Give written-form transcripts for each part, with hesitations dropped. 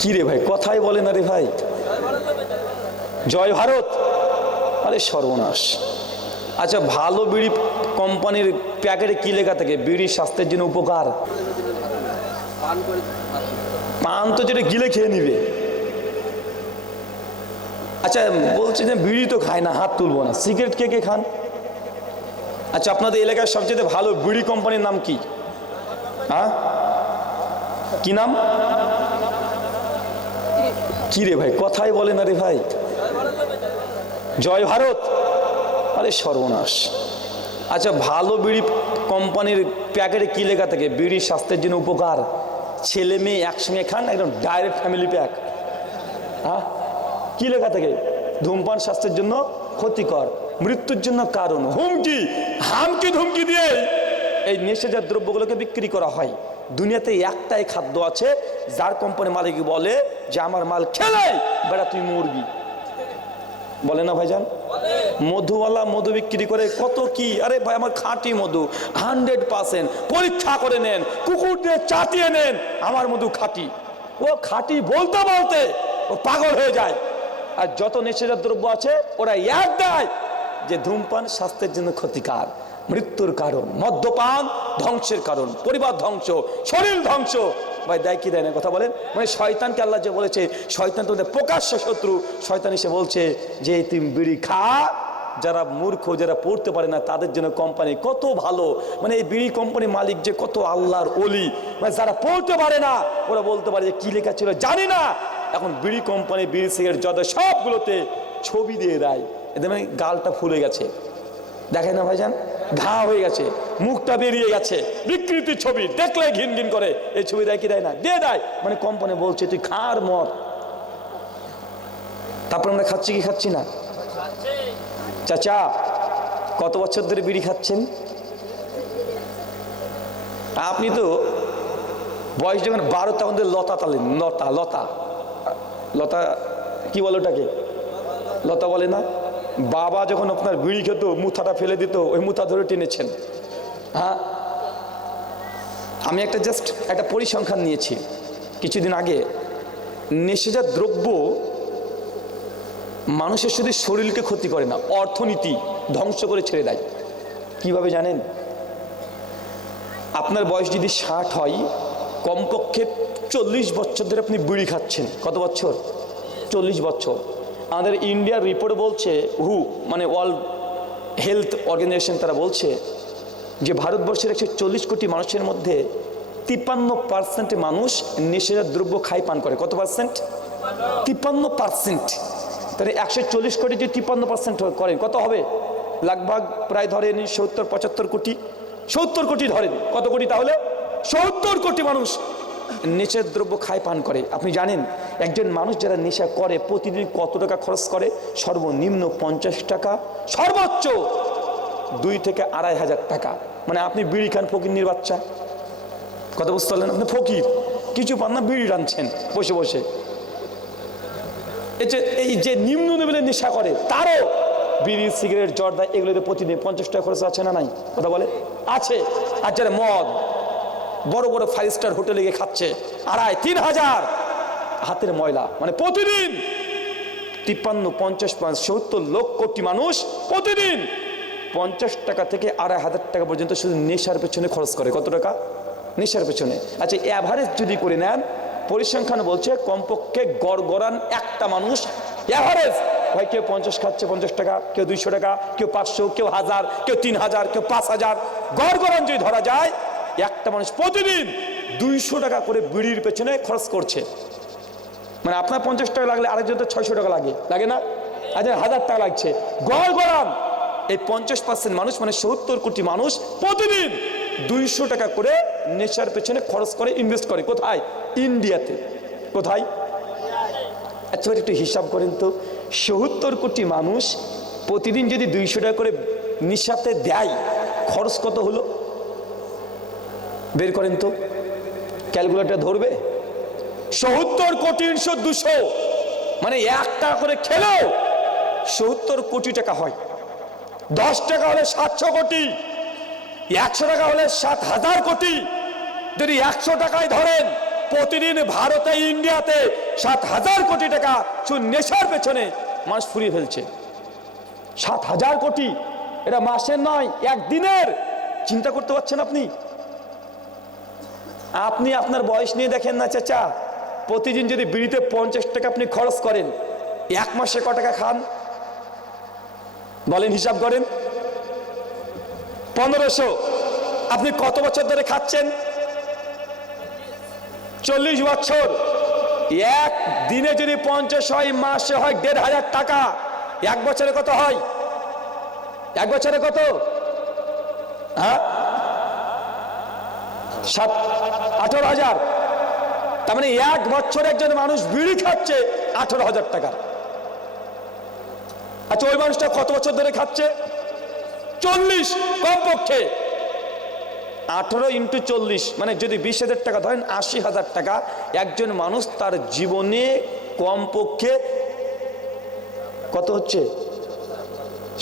কি রে ভাই, কথাই বলে না রে ভাই। জয় ভারত। আরে সর্বনাশ। আচ্ছা, ভালো বিড়ি কোম্পানির প্যাকেটে কি লেখা থাকে? বিড়ি স্বাস্থ্যের জন্য উপকার। পান তো যেটা গিলে খেয়ে নিবে। আচ্ছা, বলছে যে বিড়ি তো খায় না, হাত তুলবো না। সিগারেট কে কে খান? আচ্ছা, আপনাদের এলাকার সবচেয়ে ভালো বিড়ি কোম্পানির নাম কি? হ্যাঁ, কি নাম? কি রে ভাই, কথাই বলে না রে ভাই। জয় ভারত। আরে সর্বনাশ। আচ্ছা, ভালো বিড়ি কোম্পানির প্যাকেটে কি লেখা থাকে? বিড়ি স্বাস্থ্যের জন্য উপকার। ছেলে মেয়ে একসঙ্গে খান, একদম ডাইরেক্ট ফ্যামিলি প্যাক। হ্যাঁ, কি লেখা থাকে? ধূমপান স্বাস্থ্যের জন্য ক্ষতিকর, মৃত্যুর জন্য কারণ। হুমকি হামকি ধুমকি দিয়ে এই নেশাজাত দ্রব্যগুলোকে বিক্রি করা হয়। দুনিয়াতে একটাই খাদ্য আছে যার কোম্পানি মালিক বলে যে আমার মাল খেলে বেড়া তুই মরবি। বলে না ভাইজান? মধুওয়ালা মধু বিক্রি করে কত কি। আরে ভাই, আমার খাঁটি মধু 100%, পরীক্ষা করে নেন, কুকুর দিয়ে চাটিয়ে নেন, আমার মধু খাঁটি। ও খাঁটি বলতে বলতে ও পাগল হয়ে যায়। আর যত নেশাজাত দ্রব্য আছে ওরা এক দেয় যে ধূমপান স্বাস্থ্যের জন্য ক্ষতিকার, মৃত্যুর কারণ, মদ্যপান ধ্বংসের কারণ, পরিবার ধ্বংস, শরীর ধ্বংস। ভাই দেয় কি দেয় না কথা বলেন? মানে শয়তানকে আল্লাহ যে বলেছে শয়তান তোমাদের প্রকাশ্য শত্রু, শয়তান এসে বলছে যে তুমি বিড়ি খা। যারা মূর্খ, যারা পড়তে পারে না তাদের জন্য কোম্পানি কত ভালো। মানে এই বিড়ি কোম্পানির মালিক যে কত আল্লাহর ওলি। মানে যারা পড়তে পারে না ওরা বলতে পারে যে কি লেখা ছিল জানি না। এখন বিড়ি কোম্পানি বিড়ি সিগারেট যত সবগুলোতে ছবি দিয়ে দেয়। এদের মানে গালটা ফুলে গেছে, দেখে না ভাইজান? ঘা হয়ে গেছে, মুখটা বেরিয়ে গেছে, বিকৃতির ছবি দেখলে ঘিন ঘিন করে। এই ছবি দেয় কি দেয় না? দিয়ে দেয়। মানে কোম্পানি বলছে তুই খার মর। তারপর আমরা খাচ্ছি কি খাচ্ছি না? চাচা, কত বছর ধরে বিড়ি খাচ্ছেন? আপনি তো বয়স যখন 12 তখন লতা তালেন। লতা লতা লতা কি বলে ওটাকে? লতা বলে না? বাবা যখন আপনার বিড়ি খেত, মুথাটা ফেলে দিত, ওই মুথা ধরে টেনেছেন। হ্যাঁ, আমি একটা পরিসংখ্যান নিয়েছি কিছুদিন আগে। নেশাজাত দ্রব্য মানুষের শুধু শরীরকে ক্ষতি করে না, অর্থনীতি ধ্বংস করে ছেড়ে দেয়। কিভাবে জানেন? আপনার বয়স যদি 60 হয়, কমপক্ষে 40 বছর ধরে আপনি বিড়ি খাচ্ছেন। কত বছর? 40 বছর। আমাদের ইন্ডিয়ার রিপোর্ট বলছে, মানে ওয়ার্ল্ড হেলথ অর্গানাইজেশন, তারা বলছে যে ভারতবর্ষের 140 কোটি মানুষের মধ্যে 53% মানুষ নেশাজাত দ্রব্য খায়, পান করে। কত পার্সেন্ট? 53%। তাহলে 140 কোটি যদি 53% করেন কত হবে? লাগভাগ প্রায় ধরেন 70-75 কোটি। 70 কোটি ধরেন, কত কোটি তাহলে? 70 কোটি মানুষ নেশার দ্রব্য খায়, পান করে। আপনি জানেন একজন মানুষ যারা নেশা করে প্রতিদিন কত টাকা খরচ করে? সর্বনিম্ন 50 টাকা, সর্বোচ্চ 2 থেকে 2,500 টাকা। মানে আপনি বিড়ি খান, ফকিন্নির বাচ্চা। কথা বুঝতে পারলেন? আপনি ফকির, কিছু পান না, বিড়ি টানছেন বসে বসে। এই যে নিম্ন লেভেলের নেশা করে তারও বিড়ি সিগারেট জর্দা এগুলোতে প্রতিদিন 50 টাকা খরচ আছে না নাই? কথা বলে আছে। আর যারা মদ বড় বড় 5 স্টার হোটেলে গিয়ে খাচ্ছে 2,500-3,000, হাতের ময়লা। মানে প্রতিদিন 53, 50, 70 লক্ষ কোটি মানুষ প্রতিদিন 50 টাকা থেকে 2,500 টাকা পর্যন্ত শুধু নেশার পেছনে খরচ করে। কত টাকা? নেশার পেছনে। আচ্ছা, এভারেজ যদি করে নেন, পরিসংখ্যান বলছে কমপক্ষে গড়গড়ান একটা মানুষ এভারেজ হয় কেউ 50 খাচ্ছে 50 টাকা, কেউ 200 টাকা, কেউ 500, কেউ 1000, কেউ 3000, কেউ 5000। গড়গড়ান যদি ধরা যায় একটা মানুষ প্রতিদিন 200 টাকা করে বিড়ির পেছনে খরচ করছে। মানে আপনার 50 টাকা লাগলে আরেকজন তো 600 টাকা লাগে না? আচ্ছা, 1000 টাকা লাগছে। গড়গড়ান এই 50% মানুষ, মানে 70 কোটি মানুষ প্রতিদিন 200 টাকা করে নেশার পেছনে খরচ করে, ইনভেস্ট করে। কোথায়? ইন্ডিয়াতে। কোথায়? আচ্ছা, একটু হিসাব করেন তো, 70 কোটি মানুষ প্রতিদিন যদি 200 টাকা করে নেশাতে দেয়, খরচ কত হলো? বের করেন তো, ক্যালকুলেটর ধরবে? 70 কোটি 200, মানে 1 টাকা করে খেলেও 70 কোটি টাকা হয়। 10 টাকা হলে 700 কোটি, 100 টাকা হলে 7,000 কোটি। যদি 100 টাকায় ধরেন প্রতিদিন ভারতে ইন্ডিয়াতে 7,000 কোটি টাকা শুধু নেশার পেছনে মানুষ ফুরিয়ে ফেলছে। 7,000 কোটি, এটা মাসের নয়, একদিনের। চিন্তা করতে পারছেন আপনি? আপনি আপনার বয়স নিয়ে দেখেন না চাচা, প্রতিদিন যদি বিড়িতে 50 টাকা আপনি খরচ করেন, এক মাসে ক টাকা খান বলেন, হিসাব করেন। 1500। আপনি কত বছর ধরে খাচ্ছেন? 40 বছর। এক দিনে যদি 50 হয়, মাসে হয় 1,500 টাকা। এক বছরে কত হয়? এক বছরে কত? হ্যাঁ, 18,000। তার মানে এক বছরে একজন মানুষ বিড়ি খাচ্ছে 18,000 টাকা। আচ্ছা, ওই মানুষটা কত বছর ধরে খাচ্ছে? 40 কমপক্ষে। 18 × 40 মানে যদি 20,000 টাকা ধরেন, 80,000 টাকা। একজন মানুষ তার জীবনে কমপক্ষে কত হচ্ছে?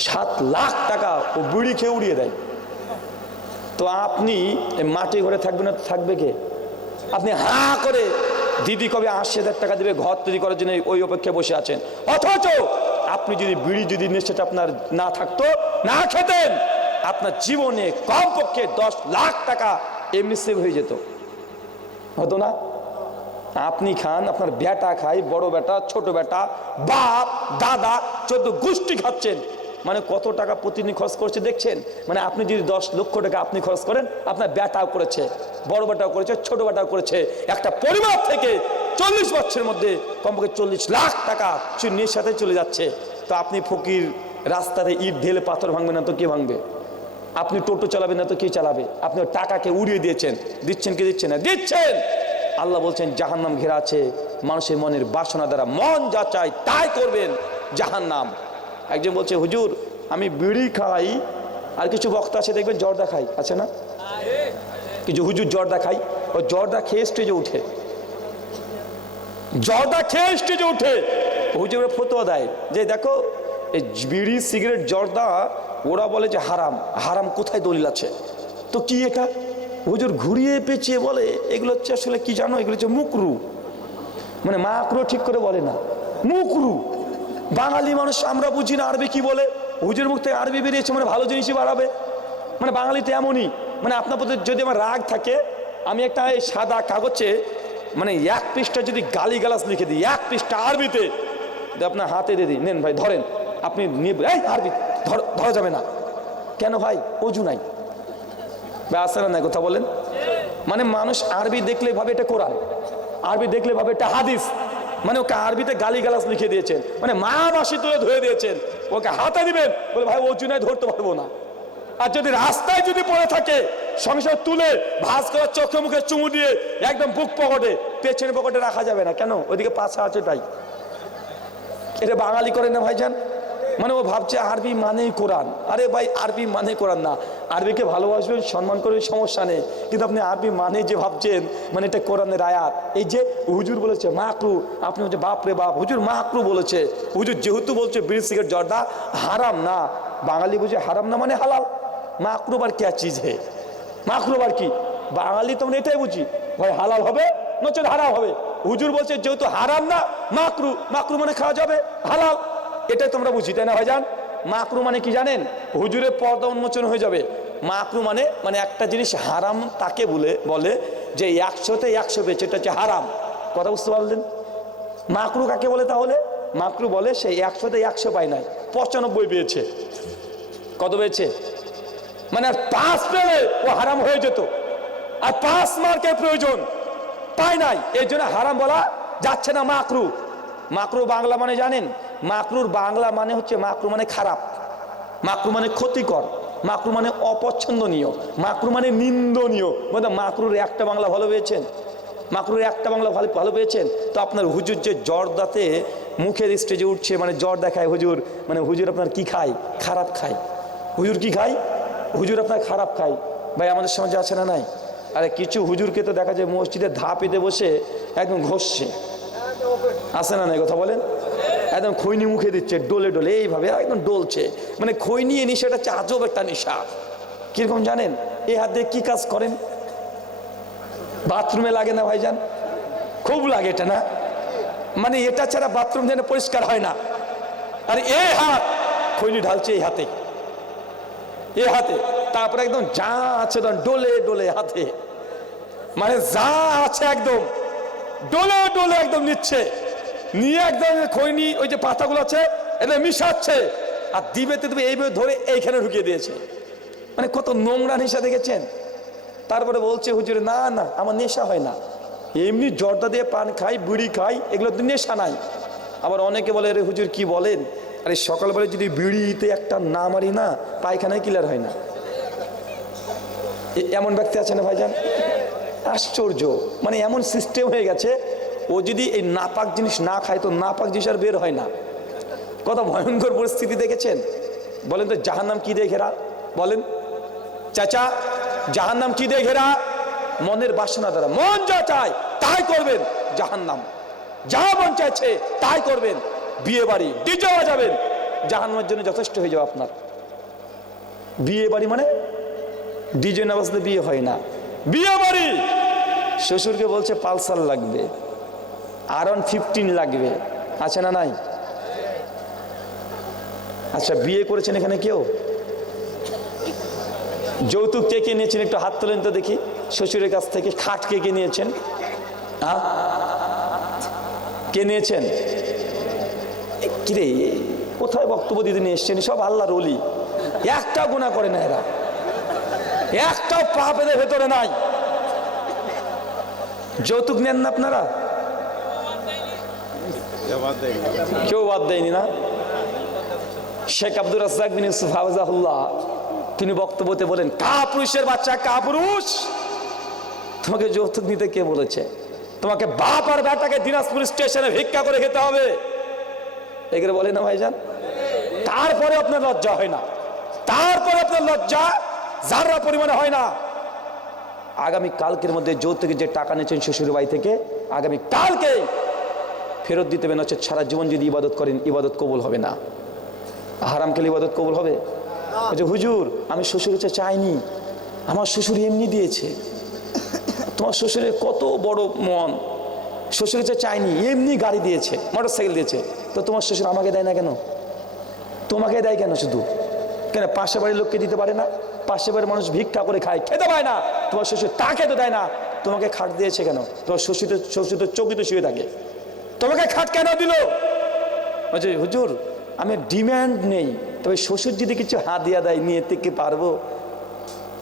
7 লাখ টাকা ও বিড়ি খেয়ে উড়িয়ে দেয়। তো আপনি মাটি ঘরে থাকবেন না, থাকবে কে? আপনি হা করে দিদি কবে 80,000 টাকা দিবে ঘর তৈরি করার জন্য ওই অপেক্ষায় বসে আছেন। অথচ আপনি যদি বিড়ি যদি নেশাটা আপনার না থাকতো, না খেতেন, আপনার জীবনে কমপক্ষে 10 লাখ টাকা এমনি সেভ হয়ে যেত, হতো না? আপনি খান, আপনার বেটা খায়, বড় বেটা, ছোট বেটা, বাপ দাদা 14 গোষ্ঠী খাচ্ছেন। মানে কত টাকা প্রতিদিন খরচ করছে দেখছেন? মানে আপনি যদি 10 লক্ষ টাকা আপনি খরচ করেন, আপনার বেটাও করেছে, বড় বেটাও করেছে, ছোট বেটাও করেছে। একটা পরিবার থেকে 40 বছরের মধ্যে কমপক্ষে 40 লাখ টাকা চুন্নির সাথে চলে যাচ্ছে। তো আপনি ফকির, রাস্তাতে ইট ঢেলে পাথর ভাঙবে না তো কে ভাঙবে? আপনি টোটো চালাবেন না তো কে চালাবে? আপনি টাকাকে উড়িয়ে দিয়েছেন। দিচ্ছেন কি দিচ্ছেন না? দিচ্ছেন। আল্লাহ বলছেন জাহান্নাম ঘেরা আছে মানুষের মনের বাসনা দ্বারা, মন যা চায় তাই করবেন, জাহান্নাম। একজন বলছে, হুজুর আমি বিড়ি খাই, আর কিছু বক্তা আছে দেখবেন জর্দা খাই, আছে না? কিছু হুজুর জর্দা খাই, ও জর্দা খেয়ে স্টেজে উঠে, জর্দা খেয়ে স্টেজে উঠে হুজুরের ফতোয়া দেয় যে দেখো এই বিড়ি সিগারেট জর্দা ওরা বলে যে হারাম। হারাম কোথায় দলিল আছে? তো কি এটা? হুজুর ঘুরিয়ে পেঁচিয়ে বলে এগুলো হচ্ছে আসলে কি জানো, এগুলো হচ্ছে মুকরু। মানে মাকরু ঠিক করে বলে না, মুকরু। বাঙালি মানুষ আমরা বুঝি না আরবি কি বলে, হুজুর মুখ থেকে আরবি বেরিয়েছে মানে ভালো জিনিসই বাড়াবে। মানে বাঙালিতে এমনই। মানে আপনার প্রতি যদি আমার রাগ থাকে, আমি একটা এই সাদা কাগজে মানে 1 পৃষ্ঠা যদি গালিগালাজ লিখে দিই, 1 পৃষ্ঠা আরবিতে, আপনার হাতে দিয়ে দিই, নেন ভাই ধরেন, আপনি নিয়ে এই আরবি ধরা যাবে না। কেন ভাই? অজু নাই, আসলে নাই, কথা বলেন। মানে মানুষ আরবি দেখলে ভাবে এটা কোরআন, আরবি দেখলে ভাবে এটা হাদিস। মানে ওকে আরবিতে গালিগালাজ লিখে দিয়েছেন, মানে মা মাসি তুলে ধরে দিয়েছেন, ওকে হাতে দিবেন বলে ভাই অজু নাই, ধরতে পারবো না। আর যদি রাস্তায় যদি পড়ে থাকে, সংসার তুলে ভাঁজ করে চোখে মুখে চুমু দিয়ে একদম বুক পকেটে, পেছনে পকেটে রাখা যাবে না। কেন? ওইদিকে পাছা আছে তাই। এটা বাঙালি করে না ভাইজান। মানে ও ভাবছে আরবি মানেই কোরআন। আরে ভাই আরবি মানে কোরআন না, আরবিকে ভালোবাসবেন, সম্মান করবেন, সমস্যা নেই, কিন্তু আপনি আরবি মানে যে ভাবছেন মানে এটা কোরআনের আয়াত। এই যে হুজুর বলেছে মাকরু, আপনি হচ্ছে বাপ রে বাপ, হুজুর মাকরু বলেছে। হুজুর যেহেতু বলছে বিড়ি সিগারেট জর্দা হারাম না, বাঙালি বুঝে হারাম না মানে হালাল। মাকরু বার কে চিজ হে? মাকরু বার কি? বাঙালি তোমরা এটাই বুঝি, ভাই হালাল হবে নচেত হারাম হবে। হুজুর বলছে যেহেতু হারাম না, মাকরু, মাকরু মানে খাওয়া যাবে, হালাল, এটাই তোমরা বুঝি, তাই না ভাইজান? মাকরু মানে কি জানেন? হুজুরের পর্দা উন্মোচন হয়ে যাবে। মাকরু মানে একটা জিনিস হারাম তাকে বলে যে 100তে 100 পেয়েছে, এটা হচ্ছে হারাম। কথা বুঝতে পারলেন? মাকরু কাকে বলে তাহলে? মাকরু বলে সেই 100তে 100 পায় নাই, 95 পেয়েছে। কত পেয়েছে? মানে আর 5 পেলে ও হারাম হয়ে যেত, আর 5 মার্কের প্রয়োজন, পায় নাই, এই জন্য হারাম বলা যাচ্ছে না। মাকরু, মাকরু বাংলা মানে জানেন? মাকরুর বাংলা মানে হচ্ছে, মাকরু মানে খারাপ, মাকরু মানে ক্ষতিকর, মাকরু মানে অপছন্দনীয়, মাকরু মানে নিন্দনীয়। মানে মাকরুর একটা বাংলা ভালো পেয়েছেন? মাকরুর একটা বাংলা ভালো পেয়েছেন? তো আপনার হুজুর যে জর্দাতে মুখের স্টেজে উঠছে, মানে জর দেখায় হুজুর, মানে হুজুর আপনার কি খায়? খারাপ খায়। হুজুর কি খায়? হুজুর আপনার খারাপ খায়। ভাই আমাদের সমাজে আছে না নাই? আরে কিছু হুজুরকে তো দেখা যায় মসজিদে ধাপিতে বসে একদম ঘষছে, আছে না নাই? কথা বলেন। একদম খৈনি মুখে দিচ্ছে, ডোলে ডোলে এইভাবে একদম ডলছে, মানে খৈনি নেশাটা হচ্ছে আজব একটা নেশা। কিরকম জানেন? এই হাত দিয়ে কি কাজ করেন? বাথরুমে লাগে না ভাইজান? খুব লাগে এটা না, মানে এটা ছাড়া বাথরুম যেন পরিষ্কার হয় না। আর এই হাত খৈনি ঢালছে এই হাতে, এই হাতে, তারপরে একদম যা আছে ডোলে ডোলে হাতে, মানে যা আছে একদম ডোলে ডোলে একদম নিচ্ছে, নিয়ে একদম খৈনি ওই যে পাতাগুলো আছে এটা মিশাচ্ছে আর দিবেতে দিবে এইভাবে ধরে এইখানে ঢুকিয়ে দিয়েছে। মানে কত নোংরা নেশা দেখেছেন। তারপরে বলছে হুজুর না না আমার নেশা হয় না, এমনি জর্দা দিয়ে পান খাই, বিড়ি খাই, এগুলো তো নেশা নাই। আবার অনেকে বলে রে হুজুর কি বলেন, আরে সকালবেলা যদি বিড়িতে একটা না মারি না পায়খানায় ক্লিয়ার হয় না। এমন ব্যক্তি আছে না ভাইজান? আশ্চর্য, মানে এমন সিস্টেম হয়ে গেছে, ও যদি এই নাপাক জিনিস না খায় তো নাপাক জিনিস আর বের হয় না। কত ভয়ঙ্কর পরিস্থিতি দেখেছেন। বলেন তো জাহান্নাম কি দিয়ে ঘেরা? বলেন চাচা, জাহান্নাম কি দিয়ে ঘেরা? মনের বাসনা দ্বারা। মন যা চায় তাই করবেন, জাহান্নাম। যা মন চাইছে তাই করবেন, বিয়ে বাড়ি ডিজে বাজাবেন, জাহান্নামের জন্য যথেষ্ট হয়ে যাবে আপনার। বিয়ে বাড়ি মানে ডিজে না বাজলে বিয়ে হয় না। বিয়ে বাড়ি, শ্বশুরকে বলছে পালসার লাগবে, R115 লাগবে, আছে না নাই? আচ্ছা বিয়ে করেছেন এখানে কেউ? যৌতুক কে কে নিয়েছেন একটু হাত তোলেন তো দেখি। শ্বশুরের কাছ থেকে খাট কে কে নিয়েছেন? হ্যাঁ কে নিয়েছেন? কিরে কোথায় বক্তব্য দিতে নিয়ে এসছেন? সব আল্লাহর ওলি, একটা গুনাহ করে না এরা, একটাও পাপ এদের ভেতরে নাই। যৌতুক নেন না আপনারা? কেউ বাদ দেয়নি না? শেখ আব্দুর রাজ্জাক বিন ইউসুফ হাফিজাহুল্লাহ তিনি বক্তব্যতে বলেন, কাপুরুষের বাচ্চা, কাপুরুষ, তোমাকে যৌতুক নিতে কে বলেছে? তোমাকে বাপ আর বেটাকে দিনাজপুর স্টেশনে ভিক্ষা করে খেতে হবে, এগুলো বলে না ভাইজান? তারপরে আপনার লজ্জা হয় না, তারপরে আপনার লজ্জা যারা পরিমাণে হয় না। আগামী কালকের মধ্যে যৌতুকে যে টাকা নিয়েছেন শ্বশুর বাড়ি থেকে, আগামী কালকে ফেরত দিতে হবে, নচেত সারা জীবন যদি ইবাদত করেন ইবাদত কবুল হবে না। হারাম খেলে ইবাদত কবুল হবে? হুজুর আমি শ্বশুর কাছে চাইনি, আমার শ্বশুর এমনি দিয়েছে। তোমার শ্বশুরের কত বড় মন, শ্বশুর কাছে চাইনি, এমনি গাড়ি দিয়েছে, মোটরসাইকেল দিয়েছে, তো তোমার শ্বশুর আমাকে দেয় না কেন? তোমাকে দেয় কেন? শুধু কেন পাশে বাড়ির লোককে দিতে পারে না? পাশে বাড়ির মানুষ ভিক্ষা করে খায়, খেতে পায় না, তোমার শ্বশুর তাকে তো দেয় না, তোমাকে খাট দিয়েছে কেন? তোমার শ্বশুর তো চৌকিতে শুয়ে থাকে, তোমাকে খাট কেন দিল? বলছে হুজুর আমি ডিম্যান্ড নেই, তবে শ্বশুর যদি কিছু হাদিয়া দেয় নিয়ে থেকে পারবো।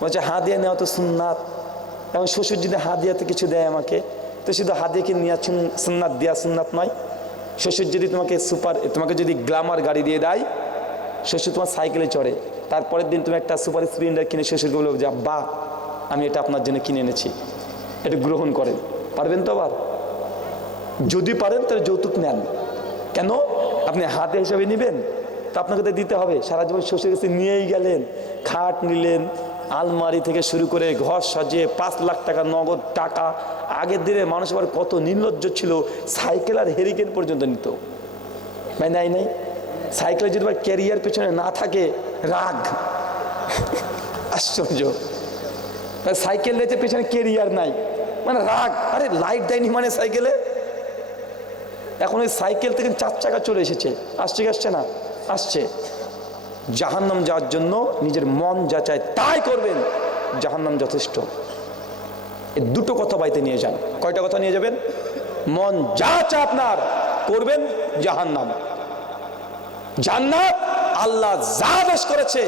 বলছে হাদিয়া নেওয়া তো সুন্নাত, এবং শ্বশুর যদি হাদিয়াতে কিছু দেয় আমাকে, তো শুধু হাদিয়াকে নেওয়া সুন্নাত, দেওয়া সুন্নাত নয়। শ্বশুর যদি তোমাকে যদি গ্ল্যামার গাড়ি দিয়ে দেয়, শ্বশুর তোমার সাইকেলে চড়ে, তারপরের দিন তুমি একটা সুপার স্প্লেন্ডার কিনে শ্বশুরকে বলবে যে আব্বা আমি এটা আপনার জন্য কিনে এনেছি, এটা গ্রহণ করেন। পারবেন তো? আবার যদি পারেন তাহলে যৌতুক নেন। কেন? আপনি হাতে হিসাবে নেবেন তো আপনাকে তো দিতে হবে। সারা জীবন শ্বশুর কাছে নিয়েই গেলেন, খাট নিলেন, আলমারি থেকে শুরু করে ঘর সাজিয়ে 5 লাখ টাকা নগদ টাকা। আগের দিনে মানুষ আবার কত নির্লজ্জ ছিল, সাইকেল আর হেরিকেন পর্যন্ত নিত। ভাই নাই নাই, সাইকেলে যদি আবার ক্যারিয়ার পেছনে না থাকে রাগ। আশ্চর্য, সাইকেল নিয়েছে পেছনে ক্যারিয়ার নাই মানে রাগ। আরে লাইট দেয়নি মানে সাইকেলে। এখন ওই সাইকেল থেকে 4 চাকা চলে এসেছে, আসছে কি আসছে না? আসছে। জাহান্নাম যাওয়ার জন্য নিজের মন যা চায় তাই করবেন, জাহান্নাম যথেষ্ট। এই দুটো কথা বাড়িতে নিয়ে যান। কয়টা কথা নিয়ে যাবেন? মন যা চায় আপনার করবেন, জাহান্নাম। জান্নাত আল্লাহ যা আদেশ করেছে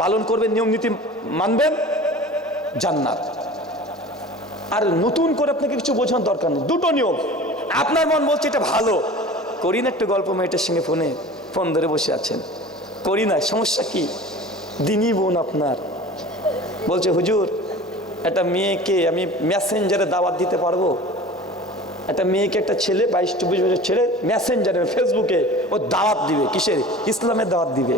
পালন করবেন, নিয়ম নীতি মানবেন, জান্নাত। আর নতুন করে আপনাকে কিছু বোঝানোর দরকার নেই, দুটো নিয়ম। আপনার মন বলছে এটা ভালো, করি না একটু গল্প, মেয়েটার সঙ্গে ফোন ধরে বসে আছেন, করি না, সমস্যা কি? দিনই বোন আপনার বলছে হুজুর একটা মেয়েকে আমি মেসেঞ্জারে দাওয়াত দিতে পারবো? একটা মেয়েকে একটা ছেলে 22-24 বছর ছেলে মেসেঞ্জারে ফেসবুকে ও দাওয়াত দিবে, কিসের? ইসলামের দাওয়াত দিবে।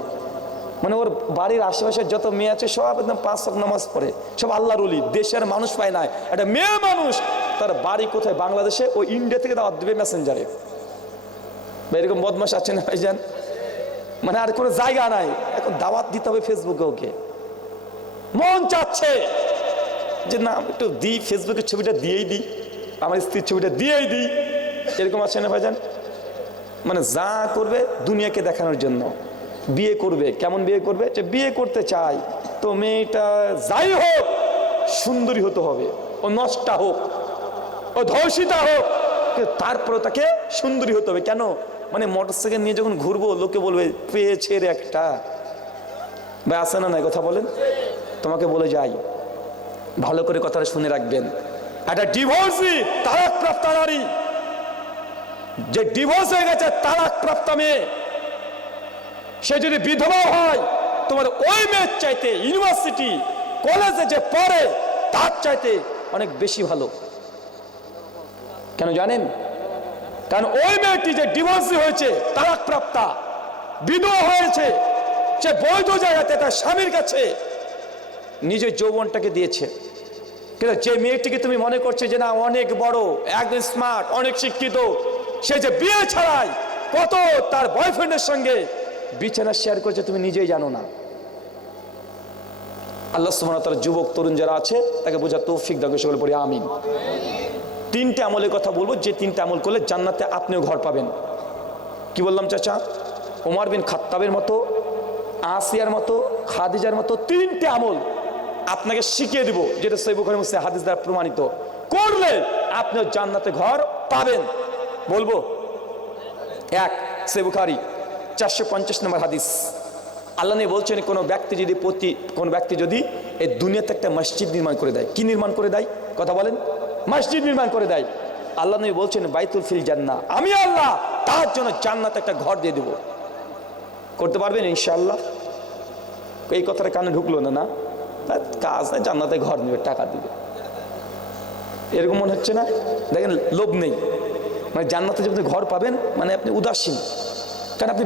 মানে ওর বাড়ির আশেপাশে যত মেয়ে আছে সব একদম 5 ওয়াক্ত নামাজ পড়ে, সব আল্লাহর ওলি, দেশের মানুষ পায় না। একটা মেয়ে মানুষ তার বাড়ি কোথায়? বাংলাদেশে, ও ইন্ডিয়া থেকে দাওয়াত দিবে মেসেঞ্জারে। এরকম বদমাশ আছে না ভাইজান? মানে আর কোনো জায়গা নাই, এখন দাওয়াত দিতে হবে ফেসবুকে। ওকে মন চাচ্ছে যে না একটু দিই, ফেসবুকের ছবিটা দিয়েই দিই, আমার স্ত্রীর ছবিটা দিয়েই দিই, এরকম আছে না ভাইজান? মানে যা করবে দুনিয়াকে দেখানোর জন্য বিয়ে করবে। কেমন বিয়ে করবে? যে বিয়ে করতে চাই তো মেয়েটা যাই হোক সুন্দরী হতে হবে, ও নষ্টা হোক, ও ধর্ষিতা হোক, কিন্তু তারপরে তাকে সুন্দরী হতে হবে। কেন? মানে মোটরসাইকেল নিয়ে যখন ঘুরবো লোকে বলবে পেয়েছে রে একটা। ভাই আসে না নাই কথা বলেন? তোমাকে বলে যাই, ভালো করে কথাটা শুনে রাখবেন। একটা ডিভোর্সি তালাক প্রাপ্ত নারী, যে ডিভোর্স হয়ে গেছে তালাক প্রাপ্ত মেয়ে, সে যদি বিধবা হয় তোমার ওই মেয়ের চাইতে ইউনিভার্সিটি কলেজে যে পড়ে তার চাইতে অনেক বেশি ভালো। কেন জানেন? কারণ ওই মেয়েটি যে ডিভোর্সি হয়েছে, তালাক প্রাপ্তা, বিধবা হয়েছে, সে বৈধ জায়গাতে তার স্বামীর কাছে নিজের যৌবনটাকে দিয়েছে। কিন্তু যে মেয়েটিকে তুমি মনে করছো যে না অনেক বড়, একদম স্মার্ট, অনেক শিক্ষিত, সে যে বিয়ে ছাড়াই কত তার বয়ফ্রেন্ডের সঙ্গে বিছানা শেয়ার করছে তুমি নিজেই জানো না। আল্লাহ সুবহানাহু ওয়া তাআলা যুবক তরুণ যারা আছে তাকে বোঝার তৌফিক দাও, সকলে পড়ি আমিন। তিনটে আমলের কথা বলবো, যে তিনটে আমল করলে জান্নাতে আপনিও ঘর পাবেন। কি বললাম চাচা? ওমর বিন খাত্তাবের মতো, আসিয়ার মতো, খাদিজার মতো তিনটে আমল আপনাকে শিখিয়ে দিব, যেটা সহিহ বুখারী মুসলিম হাদিস দ্বারা প্রমাণিত। করলে আপনিও জান্নাতে ঘর পাবেন। বলবো? এক, সহিহ বুখারী 450 নম্বর হাদিস। আল্লাহ নবী বলছেন কোনো ব্যক্তি যদি এই দুনিয়াতে একটা মসজিদ নির্মাণ করে দেয়। কি নির্মাণ করে দেয়? কথা বলেন। মসজিদ নির্মাণ করে দেয়। আল্লাহ নবী বলছেন বাইতুল ফিল জান্নাহ, আমি আল্লাহ তার জন্য জান্নাতে একটা ঘর দিয়ে দেব। করতে পারবেন ইনশাআল্লাহ? এই কথাটা কানে ঢুকলো না? না কাজ নাই, জান্নাতে ঘর নেবে, টাকা দিবে, এরকম মনে হচ্ছে না? দেখেন লোভ নেই, মানে জান্নাতে যদি ঘর পাবেন মানে আপনি উদাসীন, কারণ আপনি